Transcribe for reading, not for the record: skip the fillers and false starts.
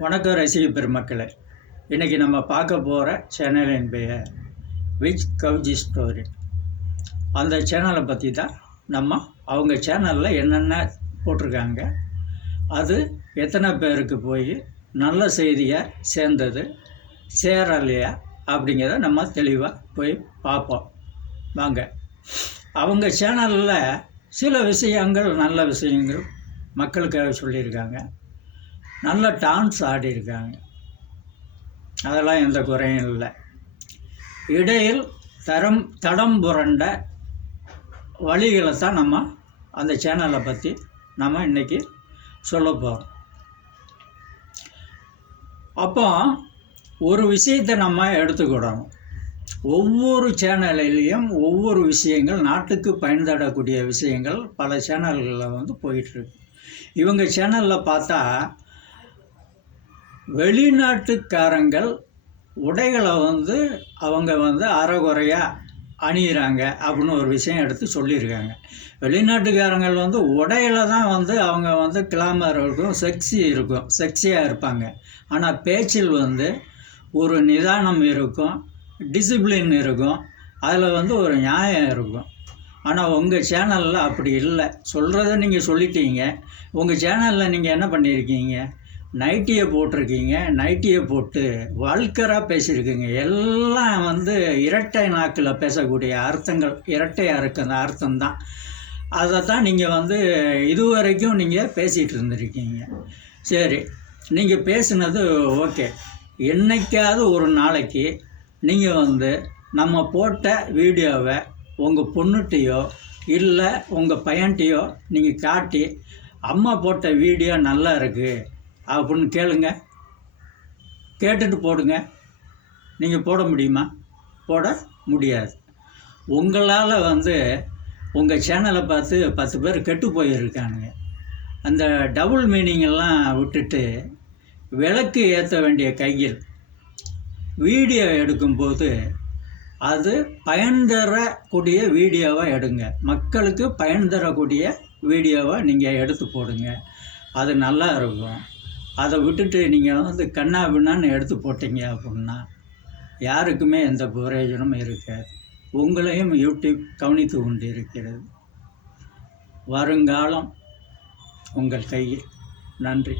வணக்கம் ரசிக பெருமக்களே. இன்றைக்கி நம்ம பார்க்க போகிற சேனலின் பெயர் விச் கவுஜி ஸ்டோரி. அந்த சேனலை பற்றி தான் அவங்க சேனலில் என்னென்ன போட்டிருக்காங்க, அது எத்தனை பேருக்கு போய் நல்ல செய்தியாக சேர்ந்தது, சேரலையா அப்படிங்கிறத நம்ம தெளிவாக போய் பார்ப்போம் வாங்க. அவங்க சேனலில் சில விஷயங்கள், நல்ல விஷயங்கள் மக்களுக்காக சொல்லியிருக்காங்க. நல்ல டான்ஸ் ஆடியிருக்காங்க, அதெல்லாம் எந்த குறையும் இல்லை. இடையில் தடம் புரண்ட வழிகளை தான் நம்ம அந்த சேனலை பற்றி நம்ம இன்றைக்கி சொல்ல போகிறோம். அப்போ ஒரு விஷயத்தை நம்ம எடுத்துக்கிடணும். ஒவ்வொரு சேனல்லையும் ஒவ்வொரு விஷயங்கள், நாட்டுக்கு பயன்தரக்கூடிய விஷயங்கள் பல சேனல்களில் போயிட்டுருக்கு. இவங்க சேனலில் பார்த்தா வெளிநாட்டுக்காரங்கள் உடைகளை அவங்க அறகுறையாக அணிகிறாங்க அப்படின்னு ஒரு விஷயம் எடுத்து சொல்லியிருக்காங்க. வெளிநாட்டுக்காரங்கள் உடையில தான் அவங்க கிளாமர் இருக்கும், செக்ஸியாக இருப்பாங்க. ஆனால் பேச்சில் ஒரு நிதானம் இருக்கும், டிசிப்ளின் இருக்கும், அதில் ஒரு நியாயம் இருக்கும். ஆனால் உங்கள் சேனலில் அப்படி இல்லை. சொல்கிறத நீங்கள் சொல்லிட்டீங்க. உங்கள் சேனலில் நீங்கள் என்ன பண்ணியிருக்கீங்க, நைட்டியை போட்டிருக்கீங்க. நைட்டியை போட்டு வல்கராக பேசியிருக்கீங்க. எல்லாம் இரட்டை நாக்கில் பேசக்கூடிய அர்த்தங்கள், இரட்டையாக இருக்குது அந்த அர்த்தம்தான். அதை தான் நீங்கள் இதுவரைக்கும் நீங்கள் பேசிகிட்டு இருந்திருக்கீங்க. சரி, நீங்கள் பேசுனது ஓகே. என்னைக்காவது ஒரு நாளைக்கு நீங்கள் நம்ம போட்ட வீடியோவை உங்கள் பொண்ணுகிட்டையோ இல்லை உங்கள் பையன்கிட்டையோ நீங்கள் காட்டி, அம்மா போட்ட வீடியோ நல்லா இருக்குது அப்படின்னு கேளுங்க. கேட்டுட்டு போடுங்க. நீங்கள் போட முடியுமா? போட முடியாது. உங்களால் உங்கள் சேனலை பார்த்து 10 பேர் கெட்டு போயிருக்கானுங்க. அந்த டபுள் மீனிங்கெல்லாம் விட்டுட்டு விளக்கு ஏற்ற வேண்டிய கையில் வீடியோ எடுக்கும்போது அது பயன் தரக்கூடிய வீடியோவாக எடுங்க. மக்களுக்கு பயன் தரக்கூடிய வீடியோவை நீங்கள் எடுத்து போடுங்க. அது நல்லா இருக்கும். அதை விட்டுட்டு நீங்கள் கண்ணா பின்னான்னு எடுத்து போட்டீங்க அப்படின்னா யாருக்குமே எந்த பிரயோஜனமும் இருக்காது. உங்களையும் யூடியூப் கவனித்து கொண்டு இருக்கிறது. வருங்காலம் உங்கள் கையில். நன்றி.